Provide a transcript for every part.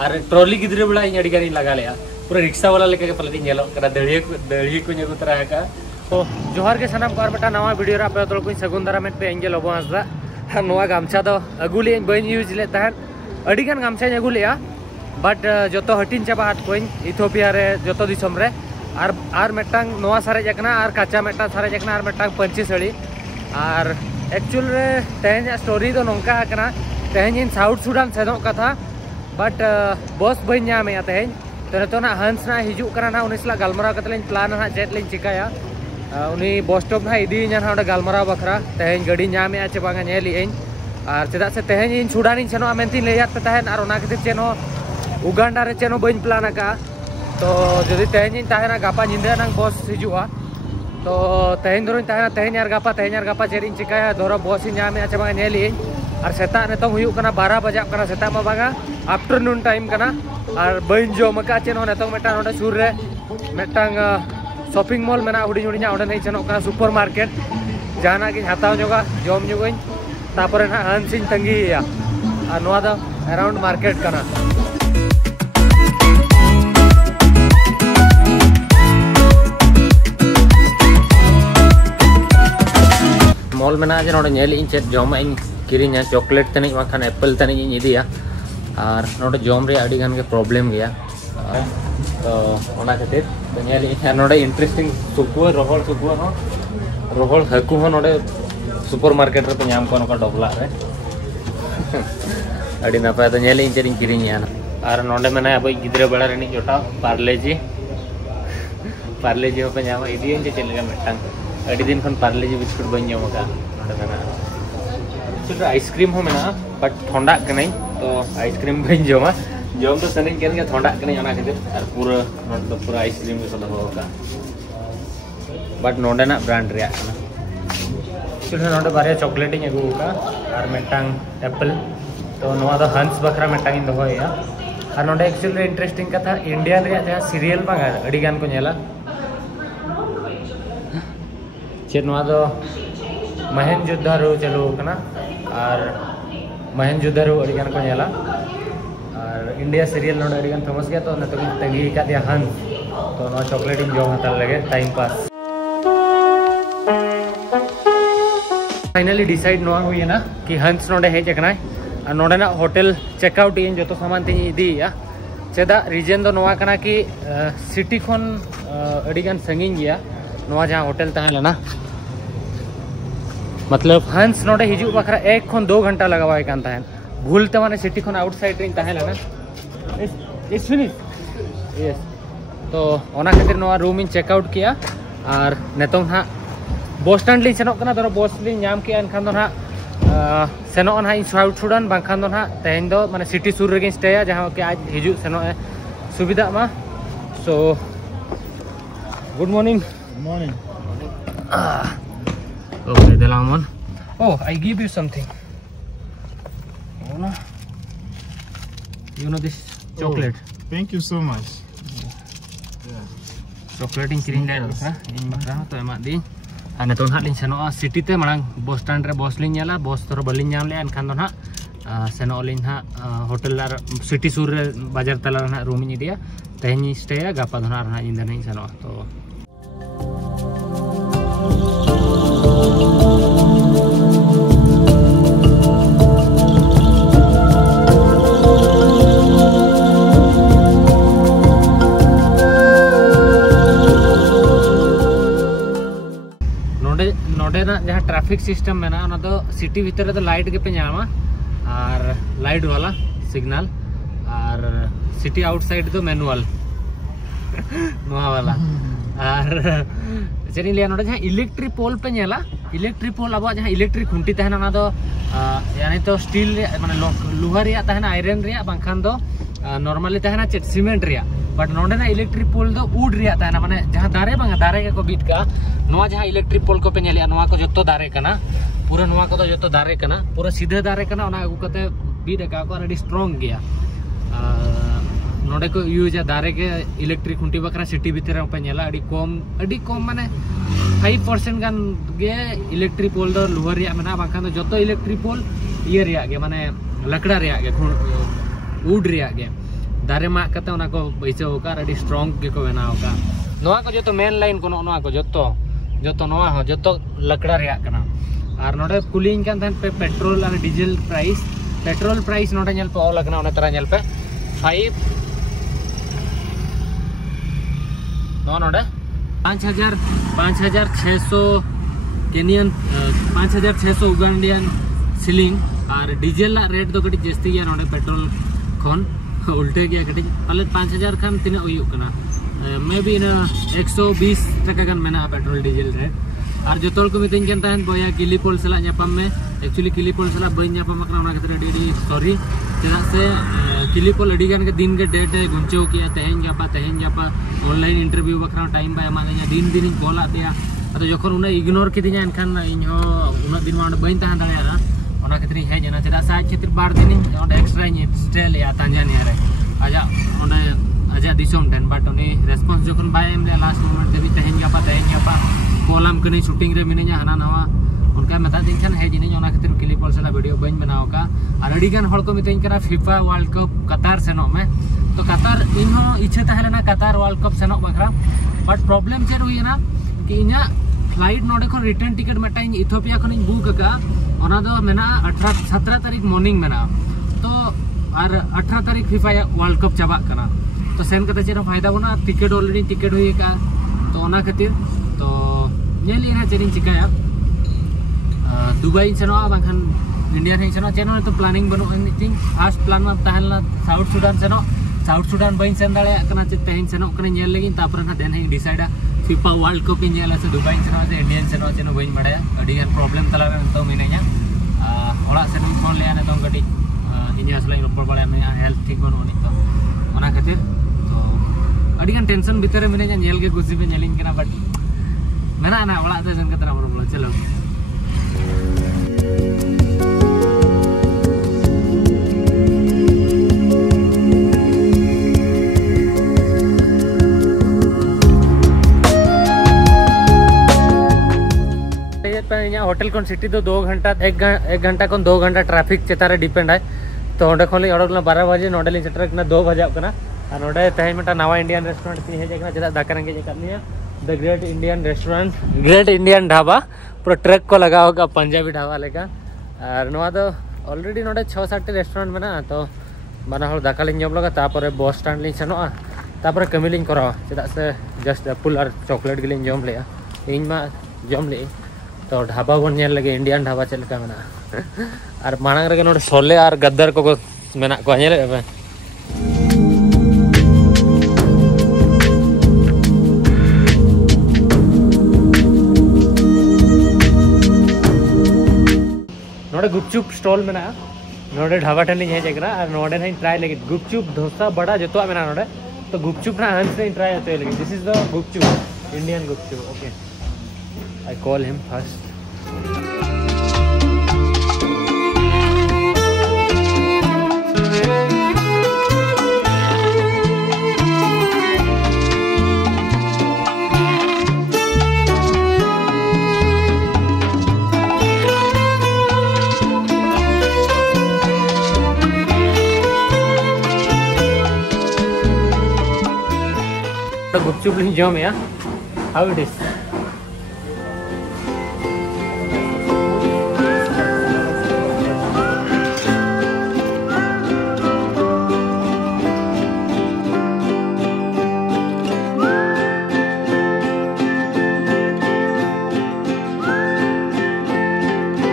और ट्रॉली गिद्रे बड़ा इन अड़ी गानी लगा लिया पूरा रिक्शा वाला लेके पलटी नेलो करा दड़िए को ᱧᱮᱞ तरह का तो जोहार के सनाम को बेटा नवा वीडियो रे आपे तो कोई सगुन दारा में पे एंजल ओबो हसदा नवा गामछा दो अगुली बन यूज ले तहन अड़ी गान गामछा अगु लिया बट जो हटिन चाबा हाट कोइन इथियोपिया रे जो दिसम रे आर मेटांग नवा सारे जकना आर काचा मेटा सारे जकना आर मेटांग पंची सड़ी और एक्चुअल रे तेहन स्टोरी तो नोंका कना तेहन इन साउथ सुडान सेदो कथा बट बॉस बन नामे तेहन तो नितो ना हंस ना हिजू कना ना उनिसला गलमराव कतलेन प्लान ना चेट लेन चिकाया उनी बस स्टॉप ना इदी ना हां गलमराव बखरा तेहन गड़ी नामे चे बांगा नेली इन और चेदा से तेहन इन सुडान इन सेनो मेंती लेयात तेहन और ओना खातिर चेनो उगांडा रे चेनो बन प्लान का तो जदि तेहन इन ताहेना गापा निंदा ना बस हिजुआ तो तेहन दरोन ताहेना तेहन यार गापा चेरिन चिकाया धरो बस इन नामे चे बांगा नेली इन और सेता नितो हुयु कना 12 बजे कना सेता मा बांगा आफ्टरनून टाइम कना और बन जो मका चेनो नितो मेटा नोडे सुर रे मेटांग शॉपिंग मॉल मेना हुडी हुडी ओडे नहीं चेनो कना सुपर मार्केट जाना कि हताव जोगा जॉम जुगइन तापर ना हंसिन तंगीया और नोआ द अराउंड मार्केट कना मॉल में आज नोडे नेल इन चेट जॉम इन किरिnya चॉकलेट तनी बाखान एप्पल तनी इन इदिया और नोडे जॉम रे आडी गान के प्रॉब्लम गया तो ओना खातिर तो नेल इन नोडे इंटरेस्टिंग सुकुआ रोहल हाकू हो नोडे सुपर मार्केट रे पे नाम को नका डबला रे आडी नापाय तो नेल इन चेरिन किरिnya और नोडे मेना अब गिद्रे बड़ा रेनी जोटा पार्लेजी हो पे नाम इदी इन चेल लगा मेटांग अड़ी दिन खन पार्लेजी बिस्कुट बन जम का नोडे मेना आइसक्रीम हो मेना बट ठंडा कनै तो आइसक्रीम बन जमा जम तो सने केन के ठंडा कनै ओना खातिर और पूरा नोड तो पूरा आइसक्रीम के सब हो का बट नोडे ना ब्रांड रे आना चुल नोडे बारे चॉकलेट इन अगु का और मेटांग एप्पल तो नोआ दो हंस बखरा मेटांग इन दोया और नोडे एक्चुअली इंटरेस्टिंग कथा इंडियन रे जहां सीरियल बांगा अड़ी गान को नेला चे नोआ दो महन जुद्धारू चलो कना और महन जुद्धारू अड़ी गान को नेला और इंडिया सीरियल नोडे अड़ी गान फेमस गया तो न तो तंगी का दिया हंस तो नोआ चॉकलेट इन जो हता लगे टाइम पास फाइनली डिसाइड नोआ हुई ना कि हंस नोडे हेज कना और नोडे ना होटल चेकआउट इन जो तो सामान तीन इदी या चेदा रीजन दो नोआ कना कि सिटी खन अड़ी गान संगिन गया नोआ जहां होटल तहां लेना मतलब हंस नोडे हिजू बखरा 1 खन 2 घंटा लगावाय कान तहन भूलते माने सिटी खन आउटसाइड रिन तहन लेना इट्स फिनिश यस तो ओना खातिर नोआ रूम इन चेकआउट किया और नेतों हा बस स्टैंड ली सेनो कना दरो बस ली नाम किया एनखान दो ना सेनो ना इन साउथ सुडान बांखान दो ना तेहन दो माने सिटी सुर रेगे स्टेया जहां के आज हिजू सेनो सुविधा मा so good morning okay Delamon oh I give you something you know this chocolate thank you so much chocolate in kiring dai ha in bakra to emak di ane ton hat lin seno city te marang bus stand re bus lin nyala bus toro balin nyam le an kan don ha seno lin ha hotel lar city sur re bazar talar na room ni dia tehni stay ya gapa don har na inda nei seno to जहाँ traffic system में ना तो city भीतर तो light के पे नामा और लाइट वाला सिग्नल और सिटी आउटसाइड तो मैनुअल वाला और चेनी लिया नोडे जहाँ इलेक्ट्रिक पोल पे नेला इलेक्ट्रिक पोल अब जहाँ इलेक्ट्रिक खुंटी तहना ना तो यानी तो स्टील माने लोहा रिया तहना आयरन रिया बांखान दो नॉर्मली तहना चेट सीमेंट रिया बट नोडे ना इलेक्ट्रिक पोल दो उड रिया तहना माने जहाँ दारे बांगा दारे के को बीट का नोआ जहाँ इलेक्ट्रिक पोल को पे नेलिया नोआ को जत्तो दारे कना पूरा नोआ को तो जत्तो दारे कना पूरा सीधे दारे कना ओना अगु कते बीट का को रेडी स्ट्रांग गया नोडे को यूज दारे के इलेक्ट्रिक खुंटी बकरा सिटी भीतर पे नेला अडी कम माने 5% गान गे इलेक्ट्रिक पोल दो लोहा रिया मेना बाखान दो जत्तो इलेक्ट्रिक पोल ये रिया गे माने लकड़ा रिया गे उड रिया गे दारे मा कते ओना को बैसे होका अडी स्ट्रांग के को बनाओ का नोआ को जो तो मेन लाइन को नोआ को जो तो नोआ हो जो तो लकड़ा रे कना और नोडे कुलिंग कान थान पे पेट्रोल और डीजल प्राइस नोडे नेल पे ऑल लगना ओने तरह नेल पे 5 नोडे 5600 केनियन 5600 उगांडियन सिलिंग और डीजल रेट तो कटी जस्ती गया नोडे पेट्रोल खन उल्टे गया कटी पाले 5000 खान तीन हुयुक कना मे बी 120 टका गान मेना पेट्रोल डीजल रेट और जो को मितन कान तहन बोया किलीपोल सला न्यापाम में एक्चुअली किलीपोल सला बई न्यापाम कना ओना खातिर अडी सॉरी चेदा से किलीपोल अडी गान के दिन के डेट गुंचो किया तेहेन जापा ऑनलाइन इंटरव्यू बखरा टाइम बा एमा दिन इन कॉल आतेया अतो जखन उना इग्नोर किदिया एनखान इन हो उना दिन मा बई तहन दाया ओना खातिर हेज ना चेदा से आज खातिर बार दिन ओंडे एक्स्ट्रा स्टे लिया तांजानिया रे आजा ओंडे आजा दिसोम टेन बाट उनी रेस्पॉन्स जखन बाय एम लास्ट मोमेंट देबी तेहेन जापा कॉलम कनी शूटिंग रे मिनिया हना नवा उनका मता दिन खान हेज इनी ओना खातिर क्लिपोल सला वीडियो बइन बनाओ का और अडी गान हड़ को मितन करा फीफा वर्ल्ड कप कतार सेनो में तो कतार इन हो इच्छा तहलेना कतार वर्ल्ड कप सेनो बखरा बट प्रॉब्लम चेर हुईना कि इना फ्लाइट नोडे को रिटर्न टिकट मेटा इथियोपिया खन बुक का ओना दो मेना 17 तारीख मॉर्निंग मेना तो और 18 तारीख फीफा वर्ल्ड कप चाबा कना तो सेन कते चेर फायदा बना टिकट ऑलरेडी टिकट हुई का तो ओना खातिर तो नेलिना चेरिन चिकाया दुबई सेनो बांखान इंडिया थे सेनो चेनो तो प्लानिंग बनो एनीथिंग फास्ट प्लान मा ताहलना साउथ सुडान बइन सेन दाले कना चे तेहिन सेनो कने नेल लेगिन तापर ना देन हे डिसाइड फीफा वर्ल्ड कप इन नेला से दुबई सेनो से इंडियन सेनो चेनो बइन बडाया अडी गान प्रॉब्लम तला तो मिनेया ओला सेन फोन ले आने तो गटी इनि असला इन बड़ा में हेल्थ ठीक बनो नि तो ओना खातिर तो अडी गान टेंशन भीतर मिनेया नेल के गुसी पे नेलिन कना बट मेरा ना ओला दे जन के तरह बोलो चलो होटल कौन सिटी तो 2 घंटा 1 घंटा कौन 2 घंटा ट्रैफिक चेतारे डिपेंड है तो ओंडे खन अड़क 12 बजे नोडे सेटर 2 बजे और नोडे तेज में नवा इंडियन रेस्टोरेंट तीन हेजना चेदा दाका रेंगे द ग्रेट इंडियन ढाबा पूरा ट्रक को लगा होगा पंजाबी ढाबा लेका और नवा तो ऑलरेडी नोडे 6-7 रेस्टोरेंट में तो बना हर दाका लिंग जम लगा तापर बस स्टैंड लिंग सेनोआ तापर कमी लिंग करावा चेदा से जस्ट एप्पल और चॉकलेट गिलिंग जम लेया इन मा जम ले तो ढाबा बन नेल लगे इंडियन ढाबा चल का मेना और मांग रे नोडे सोले और गद्दर को मेना को नेल बे नोडे गुपचुप स्टॉल मेना नोडे ढाबा ठन लिंग हेजकरा और नोडे नहीं ट्राई लगे गुपचुप डोसा बड़ा जतो मेना नोडे तो गुपचुप ना हंस नहीं ट्राई होते लगे this is the gupchup Indian gupchup okay I call him first. The guपचुप लिंग जम या how it is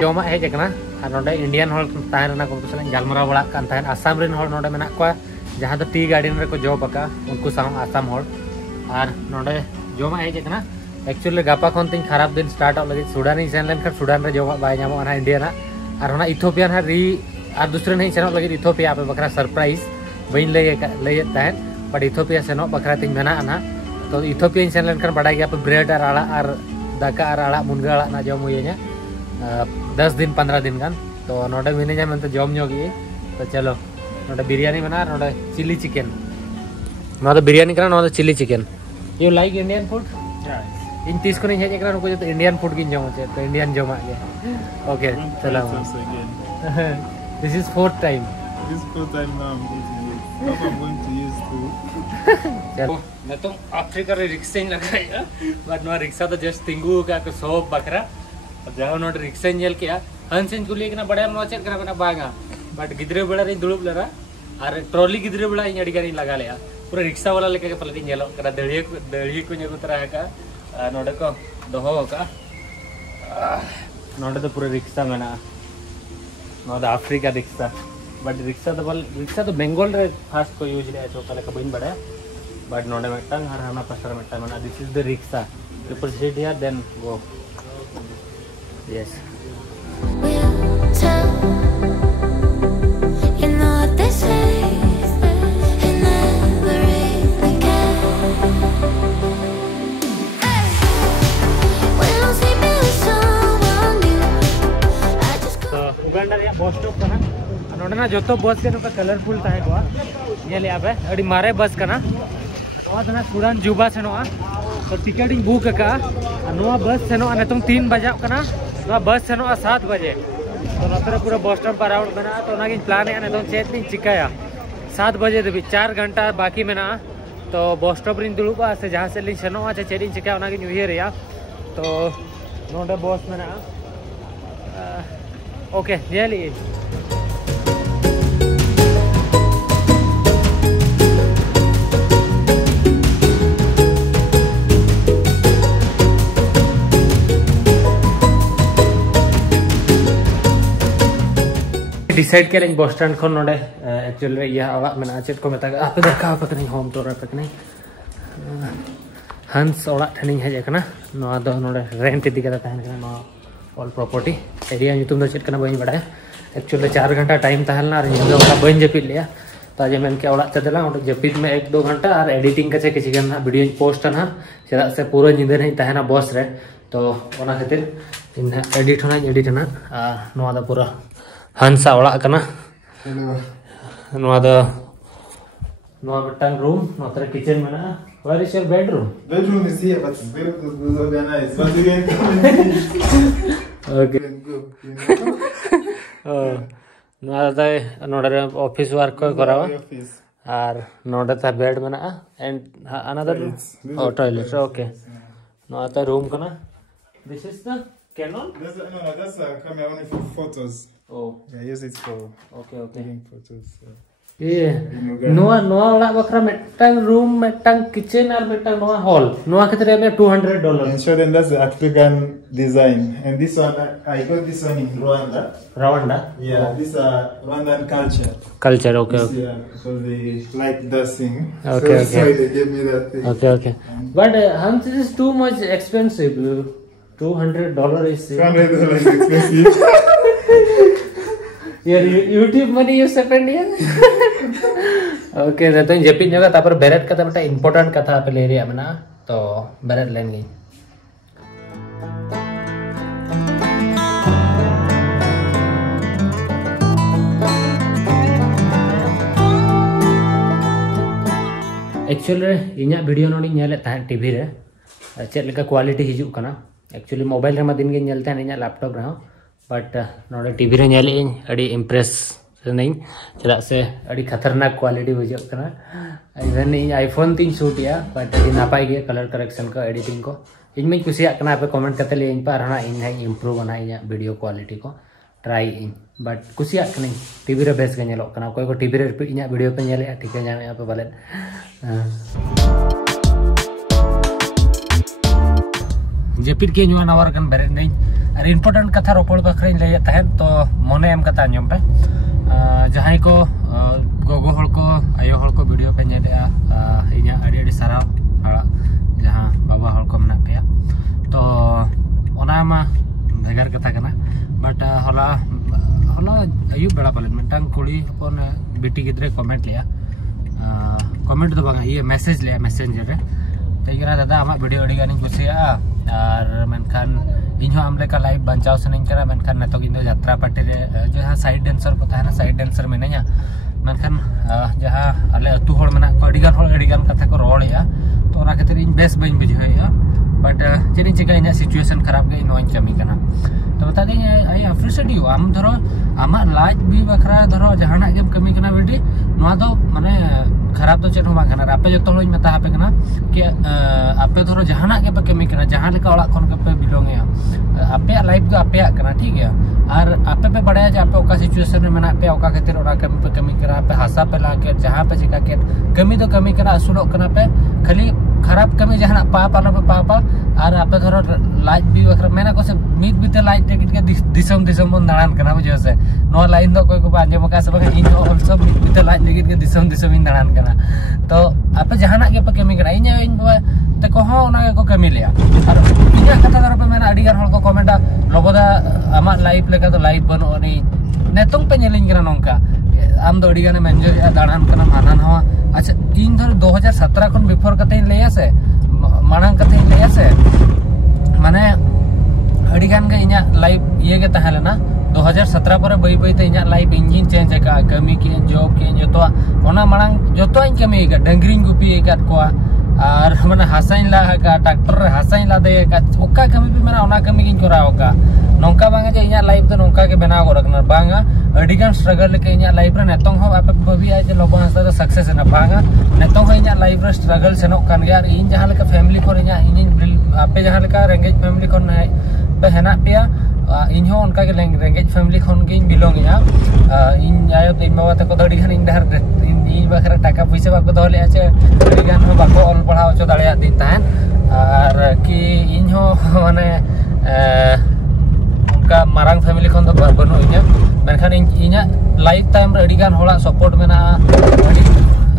जमा हेजना और नोडे इंडियन हॉल ताहना को गलमरा बड़ा कान ताहन आसाम रिन हॉल नोडे मेना को जहां तो टी गार्डन रे को जॉब आका उनको साम आसाम हॉल और नोडे जमा हेजना एक्चुअली गापा खन तीन खराब दिन स्टार्ट लगे सुडान सेन लेन खर सुडान रे जमा बाय नामो ना इंडियन और ना इथियोपियन है री और दूसरे नहीं सेनो लगे इथियोपिया पे बकरा सरप्राइज बइन ले ताहन बट इथियोपिया सेनो बकरा तीन मेना ना तो इथियोपियन सेन लेन खर बड़ा गया पे ब्रेड और आड़ा और दाका और आड़ा मुनगा आड़ा ना जम हुई 10 दिन 15 दिन गान तो नोडे मिने मन तो जम जोगी तो चलो नोडे बिरयानी बना नोडे चिली चिकन ना तो बिरयानी करा ना तो chilli chicken you like Indian food in 30 को नहीं है एकरा को तो इंडियन फूड की जम तो इंडियन जमा के ओके चलो this is 4th time now I'm eating it I'm going to use too. मैं तो अफ्रीका रे रिक्शा इन लगाया बट नो रिक्शा तो जस्ट तिंगू का को सोप बकरा जहां नो रिक्शा इन जेल किया हंसिन कुली के ना बड़ा नो चेक करा बना बागा बट गिद्रे बड़ा रे दुड़ुब लरा और ट्रॉली गिद्रे बड़ा इन अड़ी लगा लिया पूरा रिक्शा वाला लेके पलटी जेलो करा दड़ी को न्यू तरह का नोडे को दोहो का नोडे तो पूरा रिक्शा मेना know the Africa rickshaw but rickshaw तो बेंगल रे फास्ट को यूज ले तो तले का बइन बड़ा बट नोडे मेटंग हर हना पासर मेटा मेना this is the rickshaw you proceed here then go yes Uganda रे बस स्टॉप कना नोडे ना जो तो बस के नोका कलरफुल ताहे को ये ले आबे अडी मारे बस कना नोआ दना सुडान जुबा से नोआ तो टिकटिंग बुक का नोआ बस से नोआ नेतुंग 3 बजे कना नोआ बस से नोआ 7 बजे तो नतरे पूरा बस स्टॉप पर आउट बना तो नागिन प्लान है नेतुंग चेतनी चिकाया 7 बजे देबी 4 घंटा बाकी मेना तो बस स्टॉप रिन दुलुबा से जहां से लिन सनोआ से चेरिन चिकाया नागिन उहियर या तो नोडे बस मेना ओके जेली डिसाइड के बस स्टैंड खन नोडे एक्चुअली ये ओड़ा मेना चेत को मेता आपे देखा पे कनी होम टूर पे कनी हंस ओड़ा ठनी हेज कना नोआ दो नोडे रेंट इदी करा तहन कना नोआ ऑल प्रॉपर्टी एरिया ᱧᱩᱛᱩᱢ ᱫᱚ ᱪᱮᱫ ᱠᱟᱱᱟ ᱵᱟᱹᱧ ᱵᱟᱲᱟᱭᱟ एक्चुअली 4 घंटा टाइम तहलना और ᱧᱤᱫᱟᱹ ᱚᱲᱟᱜ ᱵᱟᱹᱧ ᱡᱟᱹᱯᱤᱫ ᱞᱮᱭᱟ तो आज मेन के ओड़ा चला और जपिद में 1-2 घंटा और एडिटिंग के किसी गन वीडियो पोस्ट ना चेदा से पूरा ᱧᱤᱫᱟᱹ नहीं तहना बस रे तो ओना खातिर इन एडिट होना ना नोआ दा पूरा हंसा ओड़ा कना नोआ दा नोआ बटन रूम नोतरे किचन में ना where is your bedroom Bedroom is here but it's very disorganized but you can come okay नोड़ा नोडे ऑफिस वर्क को करावा और नोडे ता बेड में ना एंड अनदर ओ टॉयलेट ओके नोड़ा रूम कना this is the Canon that's a camera only for photos oh I use it for okay taking photos ये नोआ ओड़ा बखरा मेटंग रूम मेटंग किचन और मेटंग नोआ हॉल नोआ खतरे में $200 and show them that's the African design and this one I got this one in Rwanda yeah this Rwandan culture okay yeah because they like that thing okay so they gave me that thing okay but Hans is too much expensive $200 is $200 is expensive your YouTube money you spend here okay तो जपिन जगह तापर बेरेट कथा बेटा important कथा पे ले रही है मना तो बेरेट लेंगे एक्चुअली इन्या वीडियो नोनी नेले ताहन टीवी रे चेक लेका क्वालिटी हिजुक कना एक्चुअली मोबाइल रे मा दिन गे नेलते इन्या लैपटॉप रे बट नोडे टीवी रे नेले अड़ी इम्प्रेस नहीं चला से अड़ी खतरनाक क्वालिटी बुझे कना इवन इन आईफोन तीन शूट या बट अड़ी नापाई गया कलर करेक्शन को एडिटिंग को इन में कुसिया कना पे कमेंट करते ले इन पर हना इन है इंप्रूव बना इन वीडियो क्वालिटी को ट्राई इन बट कुसिया कनी टीवी रे बेस के नेलो कना कोई को टीवी रे इन वीडियो पे नेले ठीक है जाने पे बाले जपिद के न्यू नवर कन बेरे नहीं अरे इंपोर्टेंट कथा रोपड़ बखरे ले तहन तो मने एम कथा आंजम पे जहां को गोगो हल को आयो हल को वीडियो पे नेले इन्या अड़ी अड़ी सारा जहां बाबा हल को मना पे तो ओना मा भेगार कथा कना बट हला आयु बेड़ा पालन मिटंग कुड़ी अपन बेटी गिद्रे कमेंट लिया कमेंट तो बांगा ये मैसेज लिया मैसेंजर रे तैगरा दादा आमा वीडियो अड़ी गानी कुसिया और मनखान इन्हों आमले का लाइव बचाव सनिंग करा मनखान नतो किंदो यात्रा पार्टी रे जहां साइड डांसर को ताहना साइड डांसर मेनेया मनखान जहां आले अतु होड़ मना को अड़ीगान होड़ अड़ीगान कथा को रोड़या तो ओना खातिर इन बेस बइन बुझाया बट चेक चिका इन सिचुएशन खराब गई नोइन कमी करना तो बता देंगे आई अप्रिशिएट यू आम धरो आमा लाइफ भी बखरा धरो जहाना गेम कमी करना बेटी नोआ दो माने खराब तो चेक हो बाखना आपे जतो होई मता हापे करना कि आपे धरो जहाना के पे कमी करना जहां लेका ओला खन के पे बिलोंग है आपे लाइफ तो आपे करना ठीक है और आपे पे बड़ाया जे आपे ओका सिचुएशन में मेना पे ओका खातिर ओरा कमी पे कमी करा पे हासा पे लाके जहां पे चिका के कमी तो कमी करा असुलो करना पे खाली खराब कमी जहां पापा ना पापा और आपे धरो लाइफ भी बखरा मेना को से मीट बीते लाइफ टिकट के दिसम दिसम बन दाड़ान करना बुझे से नो लाइन दो कोई को आंजे मका सब इन ऑल्सो मीट बीते लाइफ टिकट के दिसम दिसम इन दाड़ान करना तो आपे जहाना के पे कमी करा इन ते को हो ना को कमी लिया और इया कथा धरो पे मेना अडी गान हल को कमेंटा लोबोदा आमा लाइफ लेका तो लाइफ बनो अनि नेतोंग पे नेलिंग करा नोंका आम दो अडी गाने एंजॉय दाड़ान करना हाना नवा अच्छा इन धर 2017 खन बिफोर कते लेया से मांग कते लेया से माने अडी गान के इया लाइफ ये के तहलेना 2017 पर बई बई ते इया लाइफ इंजिन चेंज का कमी के जॉब के जतो ओना मांग जतो इन कमी का डंगरी गुपी का कोआ और माने हासाइन ला का ट्रैक्टर हासाइन ला दे का ओका कमी भी मेना ओना कमी किन कराओ का नोंका बांगा जे इया लाइफ तो नोंका के बनाव गरकना बांगा अडिगान स्ट्रगल के इया लाइफ रे नेतोंग हो आपे बबी आ जे लोगो हंसदा तो सक्सेस ना बांगा नेतोंग हो इया लाइफ रे स्ट्रगल सेनो कान गया इन जहां लेका फैमिली को इया इन आपे जहां लेका रेंगेज फैमिली को पे हेना पेया इन हो उनका के रेंगेज फैमिली खन के बिलोंग या इन आयो ते बाबा तको दड़ी खान इन डहर इन बखरा टाका पैसा बाको दोले आचे अडिगान हो बाको ऑल पढ़ाओ चो दाड़िया दिन ताहन और कि इन हो माने का मारंग फैमिली खन तो बनो इया मेनखान इना लाइफ टाइम रे अडिगान होला सपोर्ट मेना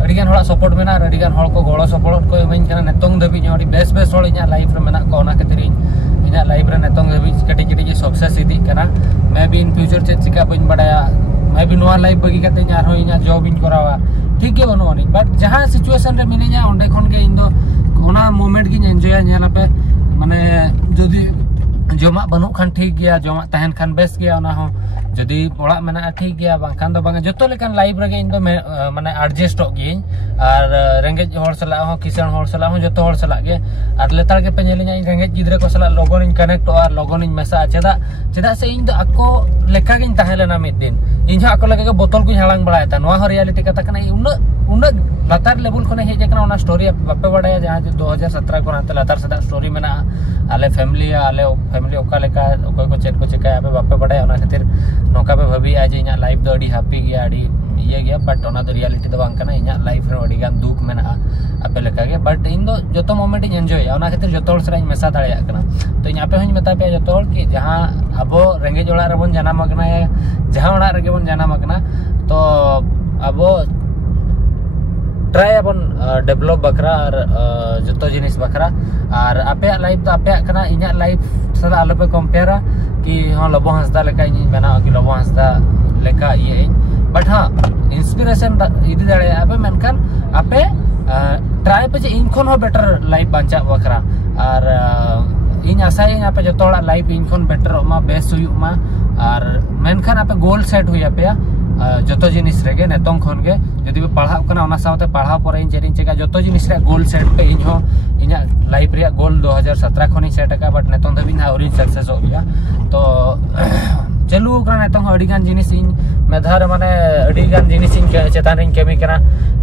अडिगान होला सपोर्ट मेना अडिगान हol को गोळो सपोर्ट को एमन kana नेतोंग दबी जोडी बेस बेस हol इना लाइफ रे मेना को ओना खातिर इना लाइफ रे नेतोंग दबी कटी कटी सक्सेस इदी kana मैं भी इन फ्यूचर चेक चिका बइन बडाया मैं भी नोआ लाइफ बगी कते इन आरो इना जॉब इन करावा ठीक के बनो नि बट जहां सिचुएशन रे मिनिया ओंडे खन के इन दो ओना मोमेंट की एंजॉय नेला पे माने जदी जमा बनो खान ठीक गया जमा तहन खान बेस गया ओना हो जदी ओड़ा मेना ठीक गया बांखान दो बांगा जतो लेकान लाइफ रे इन दो माने एडजस्ट हो गिन और रेंगेज हर सला हो किसान हर सला हो जतो हर सला गे और लेतार के पेनेलिना इन रेंगेज गिदरे को सला लोगन इन कनेक्ट और लोगन इन मेसा चेदा से इन दो आको लेका गिन ताहेलेना मिद दिन इन आको लेका के बोतल को हालांग बड़ायता नोआ हो रियलिटी कथा कना उन लातार लेवल खने हेज कना ओना स्टोरी बापे बड़ाया जहां 2017 को नाते लातार सदा स्टोरी मेना आले फैमिली ओका लेका ओको को चेक को चेका आपे बापे बड़ाया ओना खातिर नोका पे भाभी आज इना लाइफ दो अडी हैप्पी गया अडी ये गया बट ओना दो रियलिटी दो बांग कना इना लाइफ रे अडी गान दुख मेना आपे लेका के बट इन दो जतो मोमेंट इन एंजॉय ओना खातिर जतो हर सरा मेसा दाड़िया कना तो इन आपे हन मता पे जतो हर कि जहां अबो रेंगेज ओड़ा रे बन जाना मगना जहां ओड़ा रे बन जाना मगना तो अबो ट्राई अपन डेवलप बखरा और जतो जिनिस बखरा और आपे लाइफ तो आपे कना इना लाइफ सदा आलो पे कंपेयर कि हां लबो हंसदा लेका इन बना कि लबो हंसदा लेका ये बट हां इंस्पिरेशन इदी दाड़े आपे मेनखान आपे ट्राई पे जे इनखन हो बेटर लाइफ बांचा बखरा और इन आशा इन आपे जतो लाइफ इनखन बेटर मा बेस्ट हुई मा और मेनखान आपे गोल सेट हुई आपे जतो जिनिस रेगे नेतोंग खन के जदि पढ़ाव कना ओना साथे पढ़ाव पर इन चेरिंग चेका जतो जिनिस रे गोल सेट पे इन हो इना लाइफ रे गोल 2017 खन सेट का बट नेतोंग दबि ना ओरिन सक्सेस हो गया तो चलू कना नेतोंग अडिगान जिनिस इन मेधार माने अडिगान जिनिस इन चेतान इन केमी कना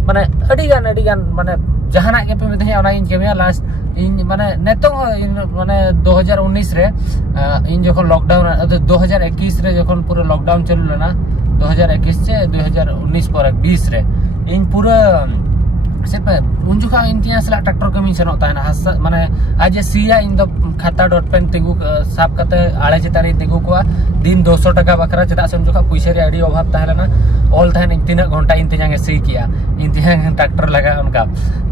माने अडिगान माने जहाना के पे मेधा ओना इन केमिया लास्ट इन माने नेतोंग माने 2019 रे इन जखन लॉकडाउन 2021 रे जखन पूरा लॉकडाउन चलु लेना 2021 से 2019 पर 20 रे इन पूरा से पे उन जुखा इन तिया सला ट्रैक्टर कमी सेनो ताना हस माने आज सिया इन द खाता डॉट पेन तिगु साफ कते आळे चितारी तिगु को दिन 200 टका बकरा चदा से उन जुखा पैसा रे आडी अभाव ताहलेना ऑल थान इन तिना घंटा इन तिया गे सी किया इन तिया ट्रैक्टर लगा उनका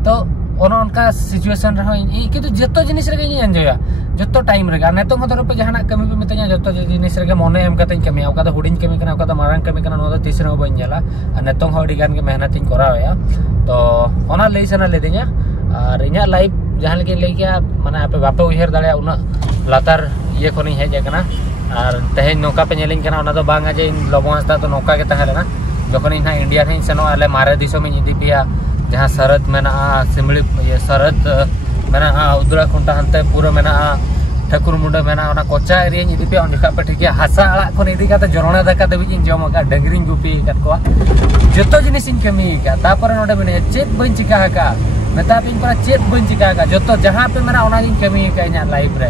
तो ओनो उनका सिचुएशन रहो इ किंतु जतो जिनिस रे गे एंजॉय जतो टाइम रे गाने तो मदर पे जहाना कमी पे मितኛ जतो जिनिस रे मने एम कते कमी ओका तो हुडिन कमी कना ओका तो मारंग कमी कना नो तीस रे बन जाला नेतों हडी गान के मेहनत इन कराया तो ओना लई सना ले दिया और इना लाइफ जहां लेके ले गया माने आपे बापे उहेर दाड़े उना लातार ये कोनी हेज कना और तहे नोका पे नेलिन कना ओना तो बांगा जे इन लोबो हस्ता तो नोका के तहलेना जखन इन इंडिया थे सनो आले मारे दिसो में इदी पिया जहां सरद मेना सिमली ये सरद मेना उदुरा खुंटा हंते पूरा मेना ठाकुर मुंडा मेना ओना कोचा एरिया इदी पे ओंडे पे ठीक हासा आड़ा खन इदी काते जरना दाका दबिज इन जम का डंगरी गुपी कात को जतो जिनिस इन कमी का तापर नोडे मेने चेत बन चिका का मेता पिन पर चेत बन चिका का जतो जहां पे मेना ओना इन कमी का इना लाइफ रे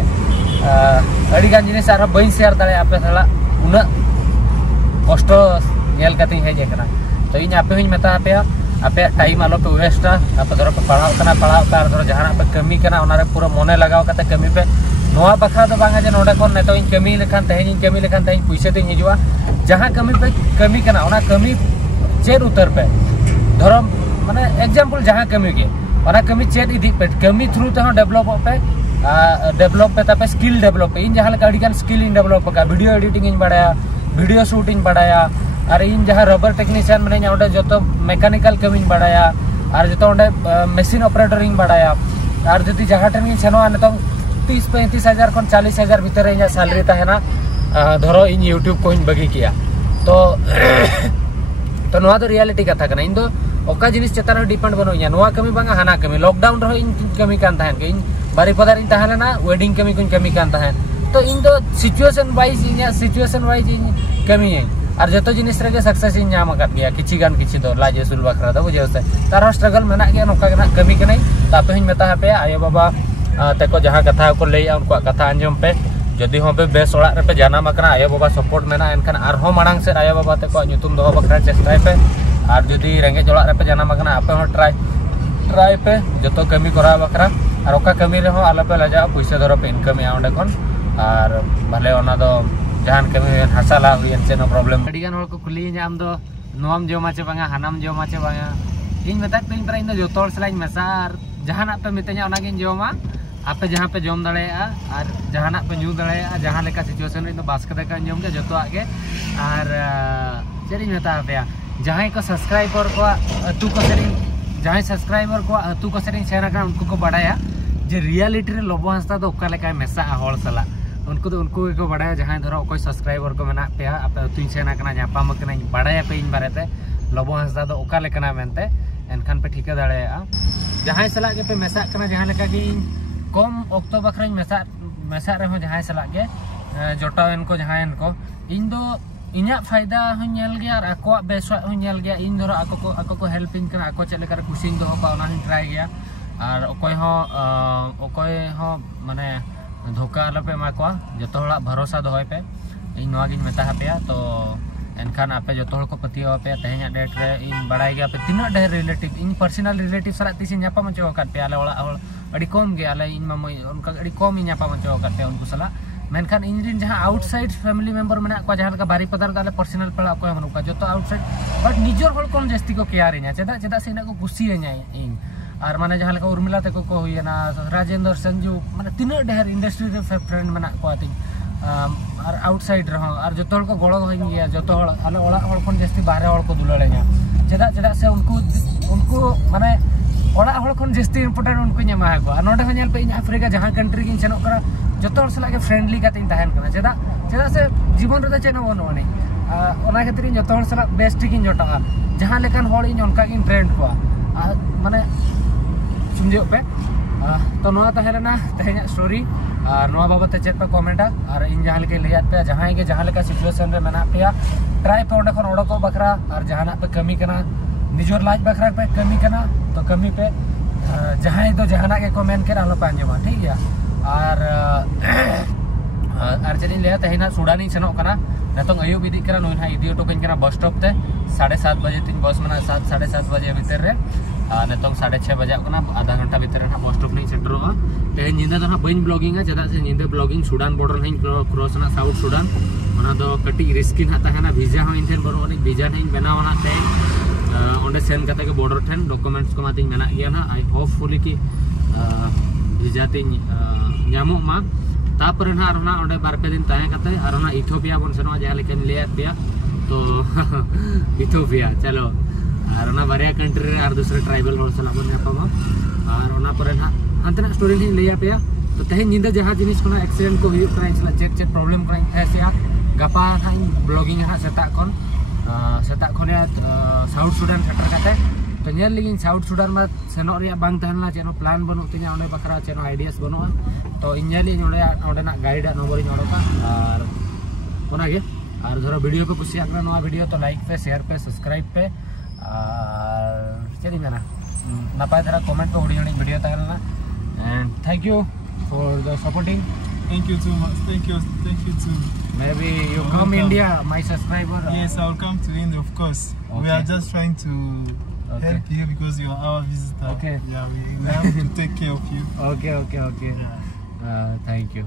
अड़ी गान जिनिस आरो बन शेयर दाले आपे साला उना कष्ट नेल काते हेज एकना तो इन आपे हिन मेता आपे टाइम आलो पे वेस्टा आपे धरो पे पढ़ाओ का धरो जहां पे कमी कना ओना रे पूरा मने लगाव काते कमी पे नोआ बखरा दो बांगा जे नोडे कोन नेतो इन कमी लेखान तेहेन इन कमी लेखान तेहेन पैसे ते हिजुआ जहां कमी पे कमी कना ओना कमी चेत उतर पे धरो माने एग्जांपल जहां कमी के ओना कमी चेत इदी पे कमी थ्रू ते डेवलप पे तापे स्किल डेवलप पे इन जहां लेका अडी गान स्किल इन डेवलप का वीडियो एडिटिंग इन बडाया वीडियो शूटिंग बडाया और इन जहां रबर टेक्नीशियन माने ओडे जतो मैकेनिकल कमी इन बडाया और जतो ओडे मशीन ऑपरेटर इन बडाया और जति जहां टेन इन सेनो नेतो 30-35 हज़ार खन 40 हज़ार भीतर इन सैलरी तहना धरो इन यूट्यूब को इन बगी किया तो तो नोआ तो रियलिटी कथा कना इन दो ओका जिनिस चेतान डिपेंड बनो इया नोआ कमी बांगा हाना कमी लॉकडाउन रहो इन कमी कान तहन के इन बारी पदार इन तहना वेडिंग कमी कुन कमी कान तहन तो इन दो सिचुएशन वाइज इन कमी है और जतो जिनिस रे सक्सेस इन नाम काट गया किछि गान किछि दो लाज सुल बखरा दो बुझे से तार स्ट्रगल मेना गया नोका गना कमी कनै तापे हिन मेता पे आयो बाबा तेको जहां कथा को लैया उनको कथा अंजम पे जदि हो पे बेस ओड़ा रे पे जानाम अकना आयो बाबा सपोर्ट मेना एनखान आर हो मांग से आयो बाबा तेको नुतुम दो बखरा चेष्टा पे और जदि रेंगे ओड़ा रे पे जानाम अकना आपे हो ट्राई पे जतो कमी करा बखरा और ओका कमी रे हो आलो पे लजा पैसा धरो पे इनकम या ओंडे कोन और भले ओना दो जहान कमी हासाला हुयन से नो प्रॉब्लम अडी गान होल को कुली जाम दो नोम जोमा चे बांगा हनाम जोमा चे बांगा इन मेता पे इन पर इन दो जोतोर सलाइन मसार जहाना पे मितenya ओना गिन जोमा आपे जहां पे जम दाड़ेया और जहाना पे न्यू दाड़ेया जहां लेका सिचुएशन रे बास कदे का जम के जतो आगे और चेरी मेता पे जहां को सब्सक्राइबर को अतु को सेरी जहां सब्सक्राइबर को अतु को सेरी शेयर का उनको को बढ़ाया जे रियलिटी रे लोबो हंसता तो ओका लेका मेसा होल सला उनको को बढ़ाया जहां धरो कोई सब्सक्राइबर को मेना पे आपे अतु सेना कना जापाम कना बढ़ाया पे इन बारेते लोबो हंसता तो ओका लेकना मेनते एनखान पे ठिका दाड़ेया जहां सला के पे मेसा कना जहां लेका की कम अक्तो बखरा मेसा रहो जहां सला के जोटाव इनको जहां इनको इन दो इना फायदा हो नेल गया और आको बेसवा हो नेल गया इन धरो आको को हेल्पिंग कना आको चले कर खुशी दो का ओना हिन ट्राई गया और ओकोय हो माने धोखा आलो पे मा को जतो हला भरोसा दोय पे इन नोआ गिन मेता पे तो एनखान आपे जतो को पतियो पे तेहना डेट रे इन बड़ाई गया पे तीना ढेर रिलेटिव इन पर्सनल रिलेटिव सरा तिसी न्यापा मचो काट पे आले ओला अड़ी कम गया आले इन मामो उनका अड़ी कम न्यापा मचो काट पे उनको सला मेनखान इन दिन जहां आउटसाइड फैमिली मेंबर मेना को जहां का बारी पदार दाले पर्सनल पड़ा को हमन का जतो आउटसाइड बट निजर होल कोन जस्ती को केयर इना चेदा से इना को खुशी है इन और माने जहां का उर्मिला तक को हुईना राजेंद्र संजू माने तीना ढेर इंडस्ट्री रे फ्रेंड मेना को आती और आउटसाइड रहो और जो को गड़ो हो गया जो आलो ओला हल कोन जस्ती बाहरे हल को दुलाड़ेया चेदा से उनको माने ओला हल कोन जस्ती इंपोर्टेंट उनको न्यामा है को नोडे हनेल पे इन अफ्रीका जहां कंट्री गिन सेनो करा जतो हल सला के फ्रेंडली काते इन तहन कना चेदा से जीवन रे चेनो बनो नहीं ओना खातिर जतो हल सला बेस्ट गिन जोटा जहां लेकान हल इन उनका गिन ट्रेंड को माने समझो पे तो नोआ तहलेना तेहना स्टोरी और नोआ बाबते चेक पे कमेंटा और इन जहां लेके लिया पे जहां के जहां लेका सिचुएशन रे मेना पे ट्राई पे ओडे खन ओडको बखरा और जहाना पे कमी कना निजोर लाज बखरा पे कमी कना तो कमी पे जहां तो जहाना के कमेंट के आलो पांजमा ठीक है और चलिन लिया तहना सुडानी सेनो कना नतों अयुब इदी करा नोइन हा इदी ओटो कना बस स्टॉप ते 7:30 बजे तीन बस मना 7:30 बजे भीतर रे नतों 6:30 बजे कना आधा घंटा भीतर ना बस स्टॉप नहीं सेंटरो ते निंदा तो बइन ब्लॉगिंग चदा से निंदा ब्लॉगिंग सुडान बॉर्डर नहीं क्रॉस ना साउथ सुडान ओना दो कटी रिस्की ना ताहना वीजा हो इनथेन बरो अनेक वीजा नहीं बनावना ते ओंडे सेन कते के बॉर्डर ठेन डॉक्यूमेंट्स को मातिंग मेना गया ना आई होपफुली कि वीजा तिन ᱧᱟᱢᱚᱜ मा तापर ना और ना ओंडे बार पे दिन ताहे कते और ना इथियोपिया बन सेनवा जहां लेकिन ले आया तो इथियोपिया चलो और ना बारिया कंट्री रे और दूसरे ट्राइबल होल सला बन जापा और ओना पर ना अंतना स्टोरी नहीं ले आया तो तहे निंदा जहां जिनिस कोना एक्सीडेंट को हुई प्राइस ला चेक प्रॉब्लम को ऐसे गपा ना ब्लॉगिंग हा सेता खन साउथ सुडान सेटर कते तो nyel lagi South Sudan mat senok ria bang tahan lah channel plan banu tinya onde bakra channel ideas banu तो nyel onde nak guide nomor ini orang और होना क्या और जरा वीडियो को कुछ अगर नवा वीडियो तो लाइक पे शेयर पे सब्सक्राइब पे और चलिए ना नपाय जरा कमेंट पे उड़ी वीडियो तक ना and thank you for the supporting Thank you too much. Thank you too. maybe you come India my subscriber Yes, I'll come to India, of course. We Okay. are just trying to help you because you are our visitor. Okay. Yeah, we have to take care of you. okay thank you